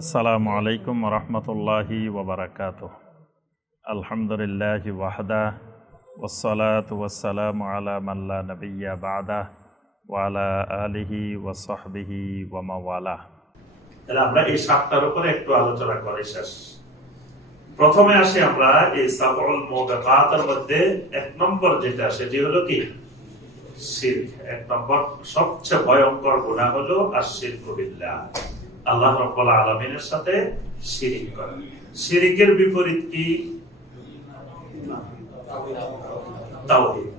আসসালামু আলাইকুম রহমতুল্লাহি ওবরাকাত আলহামদুলিল্লাহ ওয়াহদা ওসলাত ওয়াসালাম আলা মাল্লা নবিয়া বাদা ওয়ালা আলিহি ওয়াসহবিহি ওয়ামাওয়ালা তাহলে আমরা এই সাতটার উপরে একটু আলোচনা করে শেষ। প্রথমে আসি আমরা এই সাবল মুগাকাতের মধ্যে এক নম্বর যেটা সেটি হলো কি? শিরক। এক নম্বর সবচেয়ে ভয়ঙ্কর গুনাহ হলো আশিরক বিল্লাহ। আল্লাহ রাব্বুল আলমিনের সাথে শিরিক করা। শিরিকের বিপরীত কি? তাওহীদ।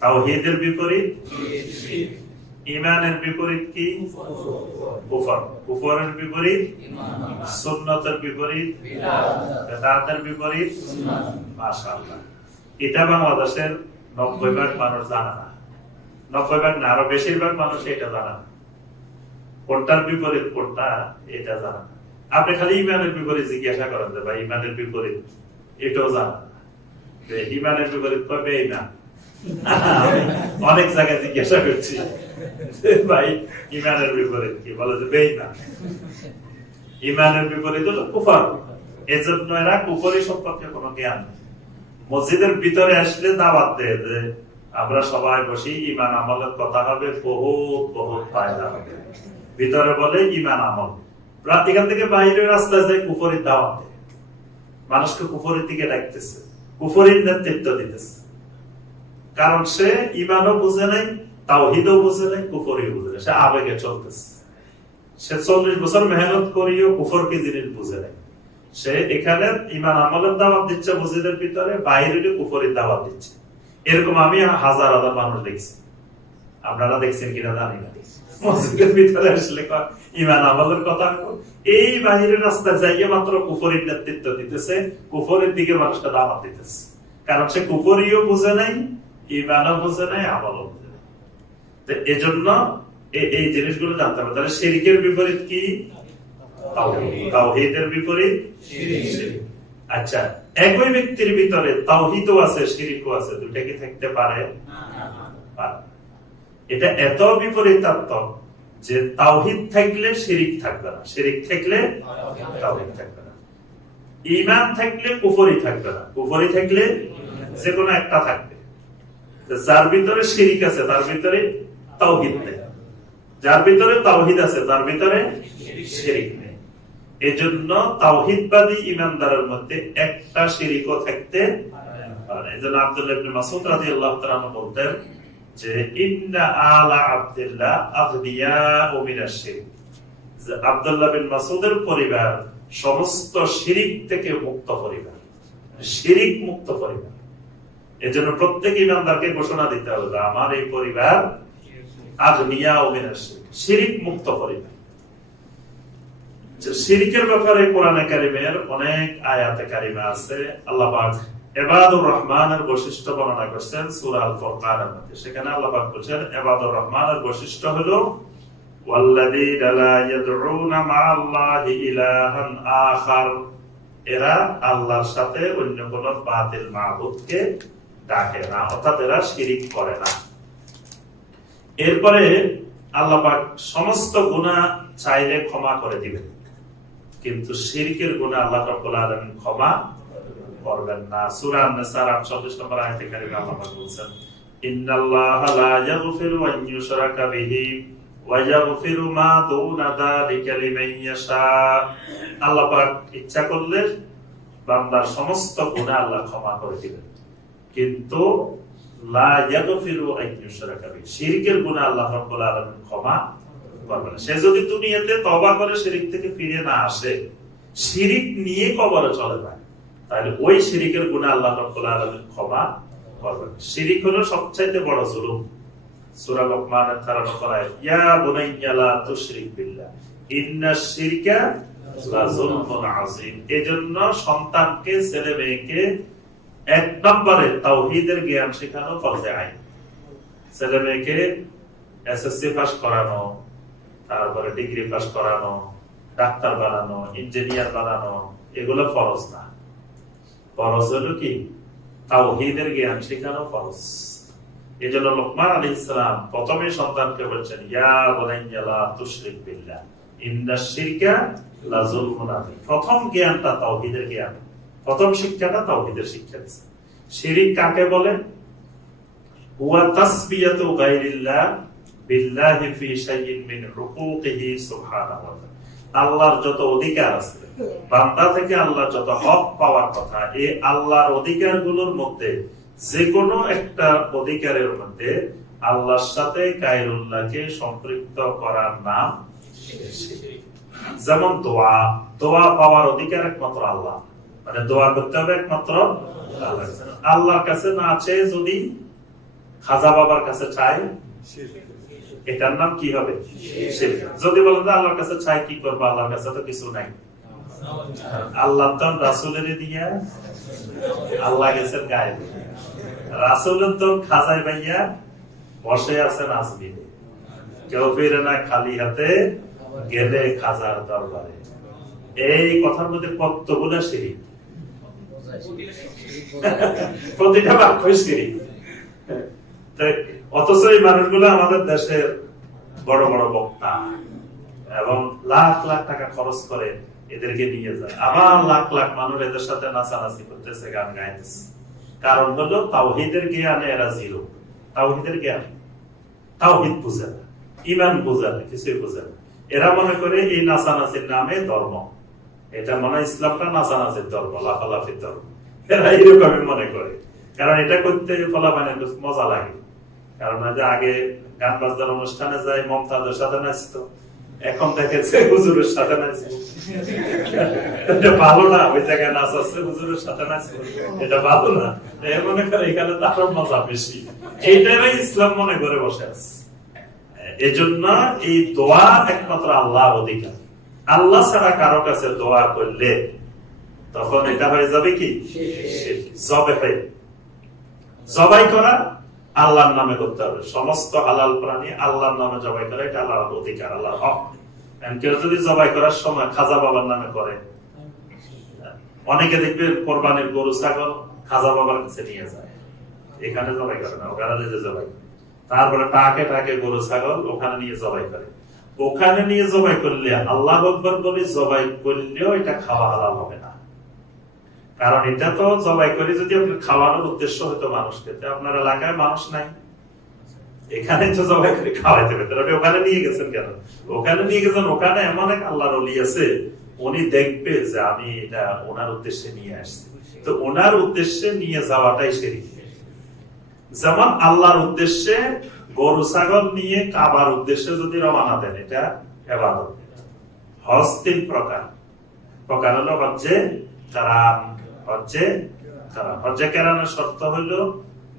তাওহীদের বিপরীত? ইমানের বিপরীত কি? কুফর। কুফরের বিপরীত? সুন্নতের বিপরীত? বেদাতের বিপরীত? মাশাআল্লাহ। এটা বাংলাদেশের নব্বই ভাগ মানুষ জানে না। নব্বই ভাগ না আরও বেশিরভাগ মানুষ এটা জানা না। কোনটার বিপরীত কোনটা, এটা জানা আপনি খালি ইমানের বিপরীত জিজ্ঞাসা করেন যে, ভাই, ইমানের বিপরীত, এটাও জানা ইমানের বিপরীত কবে আমি অনেক জায়গায় জিজ্ঞাসা করছি ভাই, ইমানের বিপরীত কি? বলে যে বেইমান ইমানের বিপরীত হলো কুফর। এজন্য এরা কুফরি সম্পর্কে কোনো জ্ঞান মসজিদের ভিতরে আসলে দাওয়াত দেয় যে, আমরা সবাই বসি, ইমান আমলের কথা হবে, বহুত বহুত ফায়দা হবে। ভিতরে বলে ইমান আমল। এখান থেকে বাইরে রাস্তায় যায় কুফরির দাওয়াত। দেয় মানুষকে কুফরির দিকে ডাকতেছে। কুফরির নেতৃত্ব দিতেছে। কারণ সে ইমানও বুঝে নাই, তাওহিদও বুঝে নাই, কুফরিও বুঝে নাই। সে আবেগে চলতেছে। সে চল্লিশ বছর মেহনত করিও কুফর কি জিনিস বুঝে নাই। সে এখানে ইমান আমলের দাওয়াত দিচ্ছে মসজিদের ভিতরে বাইরে কুফরির দাওয়াত দিচ্ছে। এরকম আমি হাজার হাজার মানুষ দেখছি। আপনারা দেখছেন কিনা জানি না। মসজিদের ভিতরে আসলে ইমান আমলের কথা এই বাহিরের রাস্তায় যাইয়ে মাত্র কুফরির নেতৃত্ব দিতেছে কুফরের দিকে মানুষটা দাওয়াত দিতেছে। কারণ সে কুফরিও বুঝে নাই ইমানও বুঝে নাই আমলও বুঝে নাই। তো এজন্য এই জিনিসগুলো জানতে হবে। তাহলে শিরিকের বিপরীত কি? তাওহীদ। তাওহীদের বিপরীত? আচ্ছা একই ব্যক্তির ভিতরে তাওহীদও আছে শিরিকও আছে দুইটা কি থাকতে পারে? পারে। এটা এত বিপরীতাত্মক যে তাওহীদ থাকলে শিরিক থাকবে না। শিরিক থাকলে তাওহীদ থাকবে না। ঈমান থাকলে কুফরি থাকবে না। কুফরি থাকলে যে কোনো একটা থাকবে। যার ভিতরে শিরিক আছে, তার ভিতরে তাওহীদ নেই। যার ভিতরে তাওহীদ আছে, তার ভিতরে শিরিক নেই। এজন্য তাওহীদবাদী ইমানদারের মধ্যে একটা শিরিকও থাকতে পারে না। এজন্য আব্দুল্লাহ ইবনে মাসউদ রাদিয়াল্লাহু তাআলা বলতেন যে, ইন্না আলা আব্দুল্লাহ মিনাশ শিরক। যে, আব্দুল্লাহ বিন মাসউদের পরিবার সমস্ত শিরিক থেকে মুক্ত পরিবার। শিরিক মুক্ত পরিবার। এজন্য প্রত্যেক ইমানদারকে ঘোষণা দিতে হবে আমার এই পরিবার আগনিয়াউ মিনাশ শিরক। শিরিক মুক্ত পরিবার। শিরিকের ব্যাপারে কোরআনে কারিমের অনেক আয়াতে কারিমা আছে। আল্লাহ এবাদুর রহমানের বৈশিষ্ট্য বর্ণনা করছেন সূরা আল ফুরকানের মধ্যে সেখানে আল্লাহ পাক বলছেন এবাদুর রহমানের বৈশিষ্ট্য হলো والذين لا يدعون مع الله إلها آخر এরা আল্লাহর সাথে অন্য কোন বাতিল মাহবুদকে ডাকে না অর্থাৎ এরা শিরিক করে না এরপরে আল্লাহ পাক সমস্ত গুনাহ চাইলে ক্ষমা করে দিবেন কিন্তু শিরকের গুনাহ আল্লাহ রাব্বুল আলামিন ক্ষমা করবেন না। সূরা আন-নিসার 48 নম্বর আয়াতে আল্লাহ পাক বলছেন, ইন্নাল্লাহা লা ইয়াগফিরু আন ইউশরাকা বিহি ওয়া ইয়াগফিরু মা দুনা যালিকা লিমান ইয়াশা। আল্লাহ পাক ইচ্ছা করলে বান্দার সমস্ত গুনাহ আল্লাহ ক্ষমা করে দিবেন। কিন্তু লা ইয়াগফিরু আন ইউশরাকা বিহি, শিরকের গুনাহ আল্লাহ রাব্বুল আলামিন ক্ষমা। সে যদি দুনিয়াতে তবা করে, শিরিক থেকে ফিরে না আসে, শিরিক নিয়ে কবরে চলে যায়। তাহলে ওই শিরিকের গুণে আল্লাহ ক্ষমা করবেন। শিরিক হলো সবচাইতে বড় জুলুম। সূরা লোকমানের 13 নম্বর বুনাইয়া তুশরিক বিল্লাহ, ইন্না শিরকা লা যুলমুন আযীম। এজন্য সন্তানকে, ছেলে মেয়েকে এক নম্বরে তাওহীদের জ্ঞান শেখানো ছেলে মেয়েকে পাস করানো, তারপরে ডিগ্রি পাস করানো, ডাক্তার বানানো, ইঞ্জিনিয়ার বানানো, এগুলো ফরজ না। ফরজ হলো কি? তাওহীদের জ্ঞান শেখানো ফরজ। এই জন্য লোকমান আলী ইসলাম প্রথমে সন্তানকে বলছেন, ইয়া বুনাইয়া লা তুশরিক ইন্না শিরকা লাযুলমুন আযীম। প্রথম জ্ঞানটা জ্ঞান। প্রথম শিক্ষাটা তাওহীদের শিক্ষা শিরিক কাকে বলে? হুয়া তাসবিয়াতু গায়রিল্লাহ বিল্লাহি ফি শাইইন মিন হুকুকিহি সুবহানাহু ওয়া তাআলা। আল্লাহর যত অধিকার আছে, বান্দা থেকে আল্লাহ যত হক পাওয়ার কথা, এই আল্লাহর অধিকারগুলোর মধ্যে যে কোনো একটা অধিকারের মধ্যে আল্লাহর সাথে কায়রুল্লাহকে সম্পৃক্ত করার নাম যেমন দোয়া দোয়া পাওয়ার অধিকার একমাত্র আল্লাহ। মানে দোয়া করতে হবে একমাত্র আল্লাহর। আল্লাহর কাছে না চেয়ে যদি খাজা বাবার কাছে চাই এটার নাম কি হবে? যদি বলেন আল্লাহর কাছে চাই, কি করব? আল্লাহর কাছে তো কিছু নাই। আল্লাহ তো রাসুলের দিয়া আল্লাহ গেছেন গায়ে রাসুলের তো খাজাই ভাইয়া বসে আছেন আসবিনে কেউ ফিরে না খালি হাতে গেলে খাজার দরবারে। এই কথার মধ্যে কতগুলো শিরিক? প্রতিটা বাক্য তাই অথচ এই মানুষগুলো আমাদের দেশের বড় বড় বক্তা। এবং লাখ লাখ টাকা খরচ করে এদেরকে নিয়ে যায়। আবার লাখ লাখ মানুষ এদের সাথে নাচানাচি করতেছে, গান গাইতেছে। কারণ হলো তাওহিদের জ্ঞানে এরা জিরো। তাওহিদের জ্ঞান? তাওহিদ বুঝে না। ইমান বুঝে না, কিছুই বুঝে না। এরা মনে করে এই নাচানাচির নামে ধর্ম। এটা মনে ইসলামটা নাচানাচির ধর্ম, লাফালাফির ধর্ম। এরা এরকমই মনে করে। কারণ এটা করতে ফলাফানে মজা লাগে। কারণ যে আগে গান বাজনার অনুষ্ঠানে যায় মমতাজের সাথে নাচতো। এখন দেখেছে হুজুরের সাথে নাচে এটা ভালো না ওই জায়গায় নাচ আছে হুজুরের সাথে নাচে এটা ভালো না। এ মনে করে এখানে তার মজা বেশি। এইটাই ইসলাম মনে করে বসে আছে। এজন্য এই দোয়া একমাত্র আল্লাহ অধিকার। আল্লাহ ছাড়া কারও কাছে দোয়া করলে তখন এটা হয়ে যাবে কি? জবে হয়ে। জবাই করা আল্লাহর নামে করতে হবে। সমস্ত হালাল প্রাণী আল্লাহর নামে জবাই করা, এটা আল্লাহর অধিকার, আল্লাহর হক। কেউ যদি জবাই করার সময় খাজা বাবার নামে করে, অনেকে দেখবে কোরবানির গরু, ছাগল খাজা বাবার কাছে নিয়ে যায়। এখানে জবাই করে না, ওখানে যেতে জবাই তারপরে টাকে টাকে গরু, ছাগল ওখানে নিয়ে জবাই করে। ওখানে নিয়ে জবাই করলে আল্লাহ আকবর জবাই করলেও এটা খাওয়া হালাল হবে না। কারণ এটা তো জবাই করে যদি আপনি খাওয়ানোর উদ্দেশ্য হতো মানুষকে আপনার এলাকায় মানুষ নাই। এখানে তো জবাই করে খাওয়াইতে পেতেন আপনি ওখানে নিয়ে গেছেন কেন? ওখানে নিয়ে গেছেন, ওখানে এমন এক আল্লাহর অলি আছে, উনি দেখবে যে আমি এটা ওনার উদ্দেশ্যে নিয়ে আসছি। তো ওনার উদ্দেশ্যে নিয়ে যাওয়াটাই সেরি যেমন আল্লাহর উদ্দেশ্যে গরু, ছাগল নিয়ে কাবার উদ্দেশ্যে যদি রওনা দেন, এটা এবাদত। হজ তিন প্রকার। প্রকার হলো হচ্ছে কারান কারান হজ্জে কেরানের শর্ত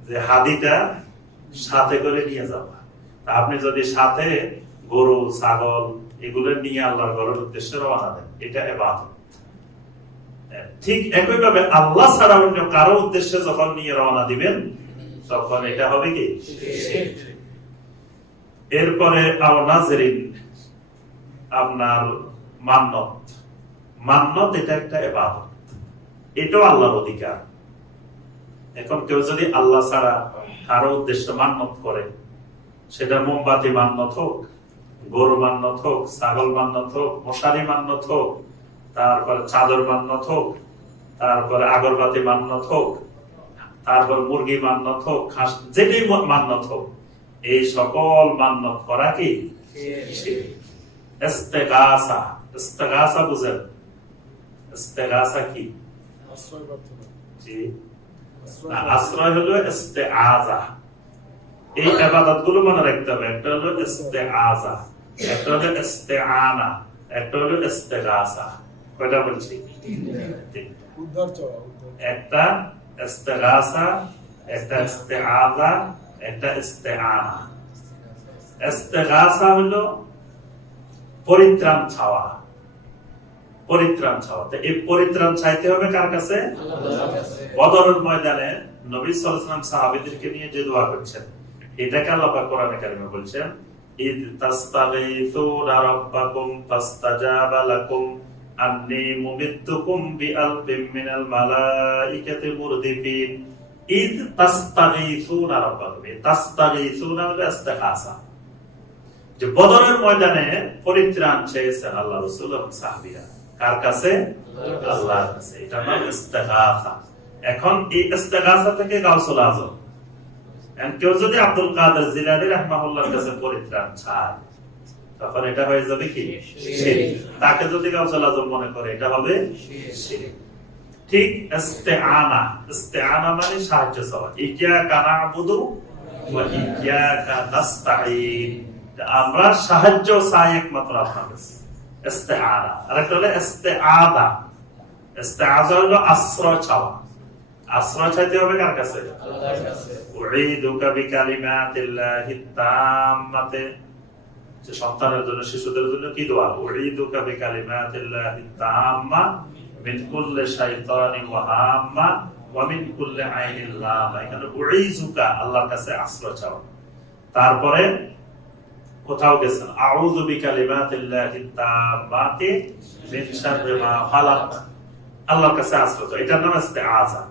যে হাদিটা সাথে করে নিয়ে যাওয়া। আপনি যদি সাথে গরু, ছাগল এগুলো নিয়ে আল্লাহর উদ্দেশ্যে রওনা দেন, এটা এবাদত। ঠিক একইভাবে আল্লাহ ছাড়া অন্য কারও উদ্দেশ্যে যখন নিয়ে রওনা দিবেন, তখন এটা হবে কি? এরপরে নাজরিন, আপনার মান্নত। মান্নত এটা একটা এবাদত। এটাও আল্লাহর অধিকার। এখন কেউ যদি আল্লাহ ছাড়া কারও উদ্দেশ্যে মান্নত করে, সেটা মোমবাতি মান্নত হোক, গরু মান্নত হোক, ছাগল মান্নত হোক, মশারি মান্নত হোক, তারপরে চাদর মান্নত হোক, তারপরে আগরবাতি মান্নত হোক, তারপর মুরগি মান্নত হোক, খাস যেটাই মান্নত হোক, এই সকল মান্নত করা কি? ইস্তেগাসা। ইস্তেগাসা জি আশ্রয় হলো এই মনে রাখতে হবে। একটা হলো ইস্তেআজা একটা হলো ইস্তেআনা একটা হলো ইস্তেগাসা কয়টা বলছি? উদ্ধার চাওয়া একটা ইস্তেগাসা একটা ইস্তেআজা একটা ইস্তেআনা। ইস্তেগাসা হলো পরিত্রাণ চাওয়া। পরিত্রাণ চাওয়া এই পরিত্রাণ চাইতে হবে কার কাছে? বদরের ময়দানে নবী সাল্লাল্লাহু সাহাবীদেরকে নিয়ে যে দোয়া করছেন, এটাকে আল্লাহ কোরআনে বলছেন পরিত্রাণ চেয়েছেন আল্লাহ রসুল এবং সাহাবিরা। কার কাছে? আল্লাহর কাছে। এটার নাম ইস্তেগাসা এখন এই ইস্তেগাসা থেকে গাউসুল আজম এখন কেউ যদি আব্দুল কাদের জিলানি রহমাহুল্লাহর কাছে পরিত্রাণ চায় তখন এটা হয়ে যাবে কি? তাকে যদি গাউসুল আজম মনে করে এটা হবে ঠিক ইস্তেআনা। ইস্তেআনা মানে সাহায্য চাওয়া। ইইয়াকা না'বুদু ওয়া নাস্তাঈন। আমরা সাহায্য চাই একমাত্র আপনার কাছে। সন্তানের জন্য শিশুদের জন্য কি দোয়া? উঈদুকা বিকালিমাতিল্লাহি কাছে আশ্রয় তারপরে কোথাও গেছেন আউযু বিকালিমাতিল্লাহি তাম্মাতি মিন শাররি মা খালাক। আল্লাহর কাছে আশ্রয় চাও এটার নাম ইস্তেআজা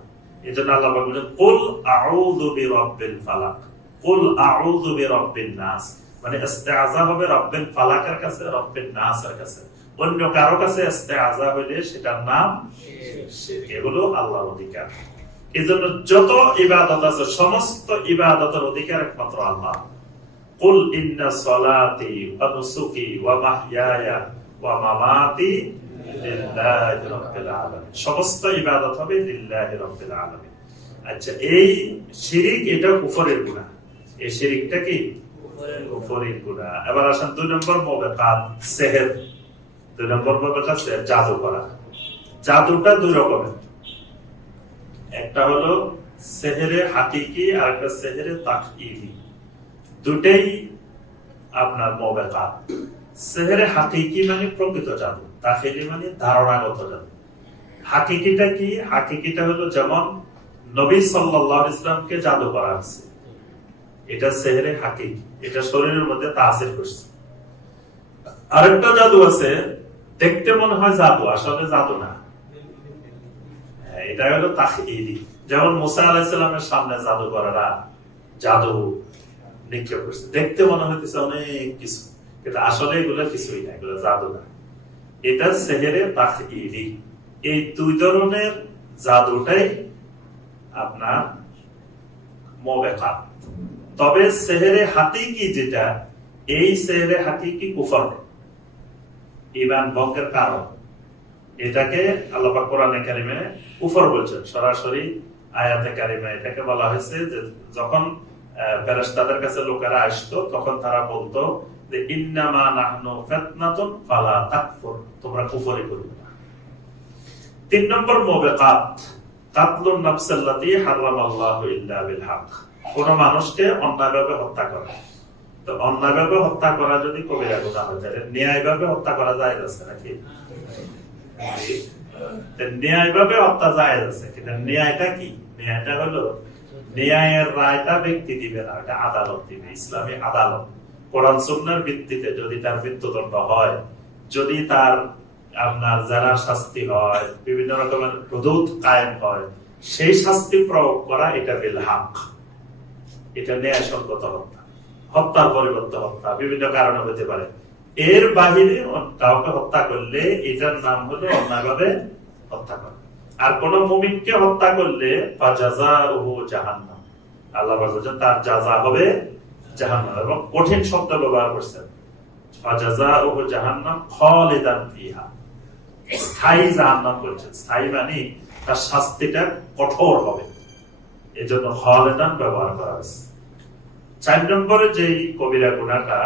এজন্য আল্লাহ বলেন, কুল আউযু বিরাব্বিল ফালাক। কুল আউযু বিরাব্বিন নাস। মানে ইস্তেআজা হবে রব্বিল ফালাকের কাছে, রব্বিন নাসের কাছে। অন্য কারও কাছে ইস্তেআজা হইলে সেটার নাম শিরক। এগুলো আল্লাহর অধিকার। এজন্য যত ইবাদত আছে, সমস্ত ইবাদতের অধিকার একমাত্র আল্লাহ। কুল ইন্না সলাতি ওয়া নুসুকি ওয়া মাহইয়ায়া ওয়া মামাতি লিল্লাহি রাব্বিল আলামিন। সমস্ত ইবাদত হবে লিল্লাহি রাব্বিল আলামিন। আচ্ছা এই শিরিক এটা কুফরের গুনাহ। এই শিরিকটা কি? কুফরের গুনাহ। এবার আসেন দুই নম্বর মুবেকাত সেহের দুই নম্বর মুবেকাত সেহের জাদু করা। জাদুটা দুই রকমের। একটা হলো সেহেরে হাকিকি আর একটা সেহেরে তাকইদি। দুটেই আপনার মুবেকাত সেহেরে হাকিকি মানে প্রকৃত জাদু তাকিদি মানে ধারণাগত জাদু। হাকিকিটা কি? হাকিকিটা হলো যেমন নবী আলাইহি ইসলামকে জাদু করা হয়েছে। এটা সেহেরে হাকিক এটা শরীরের মধ্যে তাসির করছে। আরেকটা জাদু আছে দেখতে মনে হয় জাদু আসলে জাদু না। হ্যাঁ, এটা হলো তাহিদি যেমন মুসা আলাহিসাল্লামের সামনে জাদু করারা জাদু। নিক্ষেপ করছে দেখতে মনে হইতেছে অনেক কিছু। কিন্তু আসলে এগুলো কিছুই না এগুলো জাদু না এটা সেহেরে তাহিদি এই দুই ধরনের জাদুটাই আপনার মবেকাত তবে সেহেরে হাতিকি যেটা, এই সেহেরে হাতিকি কুফর ইমান ভঙ্গের কারণ এটাকে আল্লাহ কোরআনে কারিমে কুফর বলছেন। সরাসরি আয়াতে কারিমে এটাকে বলা হয়েছে যে যখন ফেরেশতাদের কাছে লোকেরা আসতো, তখন তারা বলতো যে, ইন্নামা নাহনু ফিতনাতুন ফালা তাকফুর। তোমরা কুফরি না। তিন নম্বর কাতলুন হারামাল্লাহু ইল্লা বিল হক। কোন মানুষকে অন্যায়ভাবে হত্যা করা। তো অন্যায়ভাবে হত্যা করা যদি কবিরা গুনাহ ন্যায়ভাবে হত্যা করা যায় আছে নাকি? ন্যায়ভাবে হত্যা যায় আছে, কিন্তু ন্যায়টা কি? ন্যায়টা হলো ন্যায়ের রায়টা ব্যক্তি দিবে না, এটা আদালত দিবে, ইসলামী আদালত। কোরআন সুন্নাহর ভিত্তিতে যদি তার মৃত্যুদণ্ড হয়, যদি তার আপনার যারা শাস্তি হয়, বিভিন্ন রকমের হদুদ কায়েম হয়, সেই শাস্তি প্রয়োগ করা এটা বিল হাক। এটা ন্যায়সঙ্গত হত্যা, হত্যার পরিবর্তে হত্যা, বিভিন্ন কারণে হতে পারে। এর বাহিরে কাউকে হত্যা করলে এটার নাম হলো অন্যায়ভাবে হত্যা করা। আর কোন মুমিনকে হত্যা করলে তার যাজা হবে এবং কঠিন শব্দ ব্যবহার করছেন। মানে তার শাস্তিটা কঠোর হবে। ব্যবহার করা যে কবিরা গুণাটা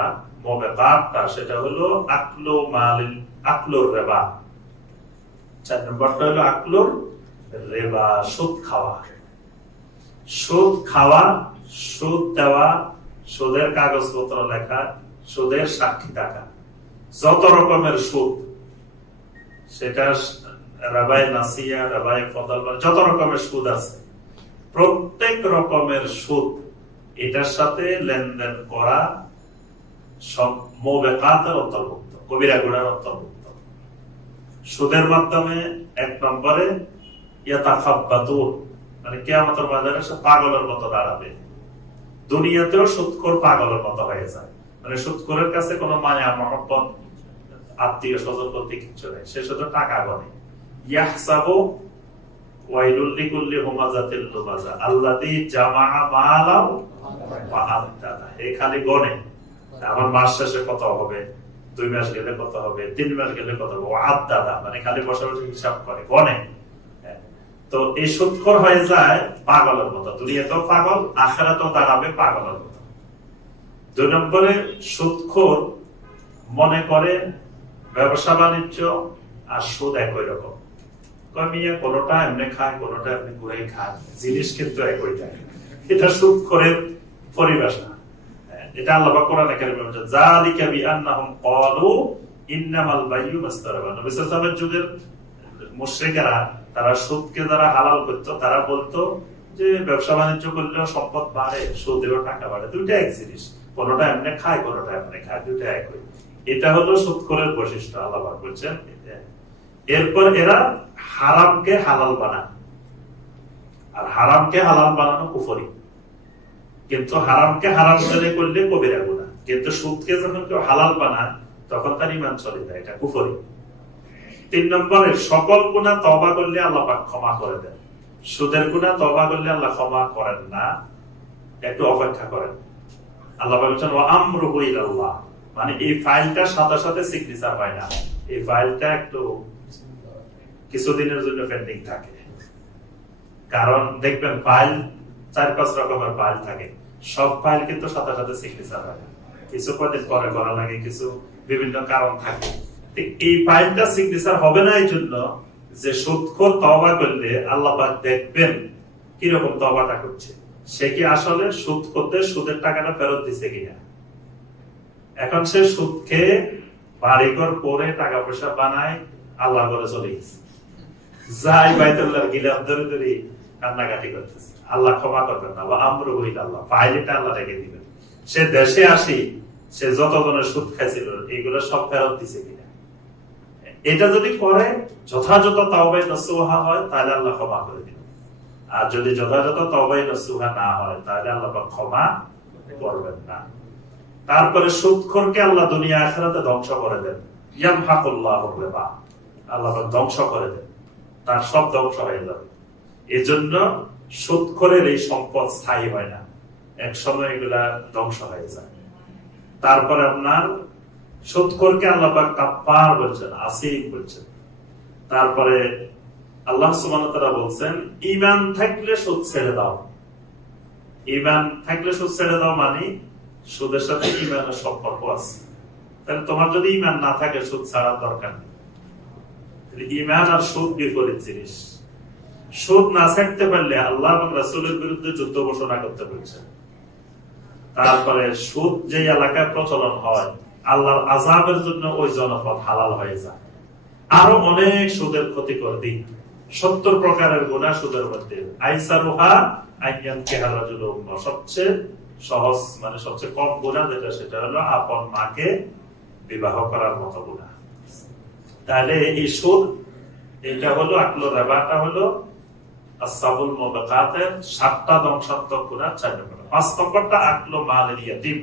সেটা হলো আকলো মালিল আকলোর রেবা। চার নম্বরটা হলো আকলোর রেবা, সুদ খাওয়া। সুদ খাওয়া, সুদ দেওয়া, সুদের কাগজপত্র লেখা, সুদের সাক্ষী থাকা। যত রকমের সুদ, সেটা রাবাই নাসিয়া রাবাই ফদল যত রকমের সুদ আছে, প্রত্যেক রকমের সুদ, এটার সাথে লেনদেন করা সব মোবেকাতের অন্তর্ভুক্ত, কবিরা গুণার অন্তর্ভুক্ত। সুদের মাধ্যমে এক নম্বরে মানে কিয়ামতের ময়দানে সে পাগলের মতো দাঁড়াবে। দুনিয়াতেও সুদখোর পাগলের মতো হয়ে যায়। মানে সুৎখোরের কাছে কোনো মায়া, মহব্বত, আত্মীয় স্বজন বলতে কিচ্ছু নেই। সে শুধু টাকা গনে। ইয়াহসাবু আমার মাস শেষে কত হবে? দুই মাস গেলে কত হবে, তিন মাস গেলে কত হবে। মানে খালি বসে বসে হিসাব করে গনে হ্যাঁ। তো এই সুৎখর হয়ে যায় পাগলের মতো। পাগল দাঁড়াবে পাগলের মতো। দুই নম্বরে সুৎখোর মনে করে ব্যবসা বাণিজ্য আর সুদ একই রকম। কমিয়ে কোনোটা এমনি খায়, কোনোটা এমনি ঘুরে খায়। জিনিস কিন্তু একই যায় এটা সুৎখোরের পরিবেশ না। এটা আল্লাহ কোরআনে কারিমে বলেছেন, যালিকা বিআন্নাহুম ক্বালু ইন্নামাল মাসতারাবা। নবী সাল্লাল্লাহু যুগের তারা সুদকে যারা হালাল করতো, তারা বলতো যে ব্যবসা বাণিজ্য সম্পদ বাড়ে টাকা বাড়ে। দুইটা এক জিনিস, কোনোটা এমনি খায়, কোনোটা এমনি খায়, দুইটা একই। এটা হলো সুদখোরের বৈশিষ্ট্য, আল্লাহ পাক বলছেন। এরপর এরা হারামকে হালাল বানায়। আর হারামকে হালাল বানানো কুফরি। কিন্তু হারামকে হারাম করে করলে কবিরা গুণা কিন্তু সুদকে যখন কেউ হালাল বানায়, তখন তার ইমান চলে যায়, এটা কুফরি। তিন নম্বরে, সকল গুণা তবা করলে আল্লাহ পাক ক্ষমা করে দেন। সুদের গুণা তবা করলে আল্লাহ ক্ষমা করেন না, একটু অপেক্ষা করেন। আল্লাহ বলছেন ও আমরুহু ইলাল্লাহ। মানে এই ফাইলটার সাথে সাথে সিগনেচার হয় না। এই ফাইলটা একটু কিছুদিনের জন্য পেন্ডিং থাকে। কারণ দেখবেন ফাইল চার পাঁচ রকমের ফাইল থাকে। সব ফাইল কিন্তু সাথে সাথে সিগনেচার হয়। কিছু কদিন পরে করা লাগে, কিছু বিভিন্ন কারণ থাকে। এই ফাইলটা সিগনেচার হবে না এই জন্য যে সুদখোর তবা করলে আল্লাহ দেখবেন কীরকম তবাটা করছে। সে কি আসলে সুদ করতে সুদের টাকাটা ফেরত দিছে কিনা? এখন সে সুদ খেয়ে বাড়িঘর করে টাকা পয়সা বানায় আল্লাহ করে চলে গেছে। যাই বাইতুল্লাহ গিলাম ধরে ধরে কান্নাকাটি করতেছে। আল্লাহ ক্ষমা করবেন না। বা আমরু হইল আল্লাহ ফাইলটা আল্লাহ রেখে দিবেন। সে দেশে আসি, সে যত ধরনের সুদ খাইছিল এগুলো সব ফেরত দিছে কিনা। এটা যদি করে, যথাযথ তাওবাই নসুহা হয়, তাহলে আল্লাহ ক্ষমা করে দিবেন। আর যদি যথাযথ তাওবাই নসুহা না হয়, তাহলে আল্লাহ ক্ষমা করবেন না। তারপরে সুদখোরকে আল্লাহ দুনিয়া আখেরাতে ধ্বংস করে দেন। ইয়ামহাকুল্লাহ রিবা। আল্লাহ ধ্বংস করে দেন। তার সব ধ্বংস হয়ে যাবে। এজন্য সুদখোরের এই সম্পদ স্থায়ী হয় না। এক সময় এগুলা ধ্বংস হয়ে যায়। তারপরে আপনার সুদখোরকে আল্লাহ কাপ্পার বলছেন আসিম বলছেন। তারপরে আল্লাহ ওয়া তাআলা বলছেন, ঈমান থাকলে সুদ ছেড়ে দাও। ইমান থাকলে সুদ ছেড়ে দাও মানে সুদের সাথে ঈমানের সম্পর্ক আছে। তাহলে তোমার যদি ইমান না থাকে সুদ ছাড়ার দরকার নেই। ঈমান আর সুদ বিপরীত জিনিস। সুদ না ছাড়তে পারলে আল্লাহ এবং রাসূলের বিরুদ্ধে যুদ্ধ ঘোষণা করতে বলছেন। তারপরে সুদ যে এলাকায় প্রচলন হয়, আল্লাহর আজাবের জন্য ওই জনপদ হালাল হয়ে যায়। আরও অনেক সুদের ক্ষতিকর দিক সত্তর প্রকারের গুণা সুদের মধ্যে। সবচেয়ে সহজ মানে সবচেয়ে কম গুণা যেটা, সেটা হলো আপন মাকে বিবাহ করার মতো গুণা তাহলে এই সুদ, এটা হলো, আকলো রেবাটা হলো আসাবুল সাতটা পাঁচ নম্বরটা আকলো ইয়াতিম,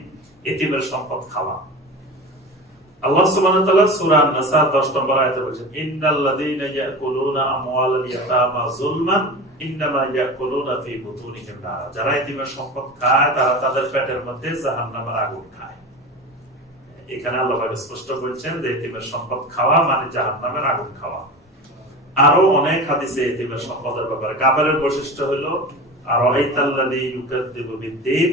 এতিমের সম্পদ খাওয়া। আল্লাহ সুবহানাহু তাআলা সূরা আন-নাসা 10 নম্বর আয়াতে বলেছেন ইয়াকুলুনা আমওয়ালাল ইয়াতামা যুলমান, ইন্নামা ইয়াকুলুনা বুতুনিহিম নার। যারা এতিমের সম্পদ খায়, তারা তাদের পেটের মধ্যে জাহান্নামের আগুন খায়। এখানে আল্লাহ পাক স্পষ্ট বলছেন যে এতিমের সম্পদ খাওয়া মানে জাহান্নামের আগুন খাওয়া। আরও অনেক হাদিসে এতিমের সম্পদের ব্যাপারে। কাবারের বৈশিষ্ট্য হলো আর বিদ্দীন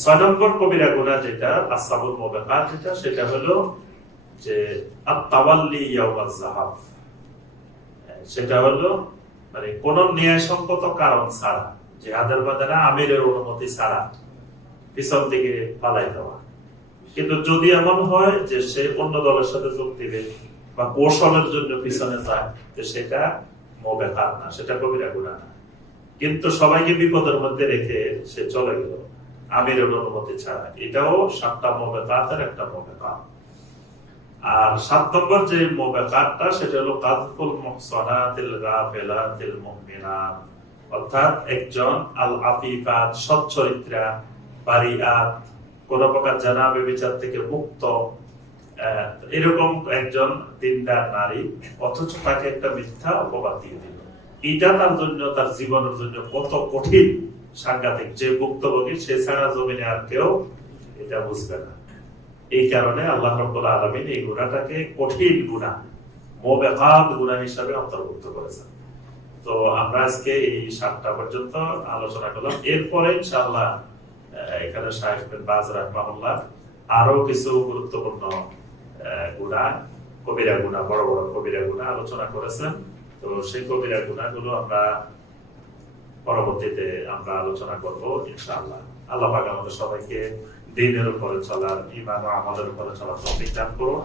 ছয় নম্বর কবিরা যেটা আসাবুল যেটা, সেটা হলো যে জাহাব সেটা হলো মানে কোন ন্যায়সঙ্গত কারণ ছাড়া, জিহাদের বাজারে আমিরের অনুমতি ছাড়া, পিছন থেকে পালাই দেওয়া। কিন্তু যদি এমন হয় যে সে অন্য দলের সাথে যোগ দিবে বা কৌশলের জন্য পিছনে যায় তো সেটা মোবেকাত না, সেটা কবিরা গুণা না। কিন্তু সবাইকে বিপদের মধ্যে রেখে সে চলে গেল। আমিরের অনুমতি ছাড়া। এটাও সাতটা মোবেকাতের একটা মোবেকাত। আর সাত নম্বর যে মোবেকাতটা, সেটা হলো কাজফুল মুহসানাতিল গাফিলাতিল মুমিনাত। অর্থাৎ একজন আল আফিফাত সচ্চরিত্রা বারিআত কোন প্রকার জানা বিচার থেকে মুক্ত। এরকম একজন দিনদার নারী অথচ তাকে একটা মিথ্যা অপবাদ দিয়ে দিল। এটা তার জন্য তার জীবনের জন্য কত কঠিন সাংঘাতিক। যে ভুক্তভোগী সে ছাড়া জমিনে আর কেউ এটা বুঝবে না। এই কারণে আল্লাহ রব্বুল আলমিন এই গুণাটাকে কঠিন গুণা মোবেকাত গুণা হিসাবে অন্তর্ভুক্ত করেছেন। তো আমরা আজকে এই সাতটা পর্যন্ত আলোচনা করলাম। এরপরে ইনশাআল্লাহ আহ, এখানে বিন বাজ রাহমাহুল্লাহ। আরও কিছু গুরুত্বপূর্ণ গুণা, কবিরা গুণা, বড় বড় কবিরা গুণা আলোচনা করেছেন। তো সেই কবিরা গুণাগুলো আমরা পরবর্তীতে আমরা আলোচনা করব, ইনশাআল্লাহ। আল্লাহ পাক আমাদের সবাইকে দিনের উপরে চলার ইমান ও আমলের উপরে চলার তৌফিক দান করুন।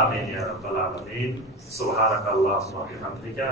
আমিন, ইয়া রাব্বাল আলামিন। সুবহানাকাল্লাহুম্মা ওয়া বিহামদিকা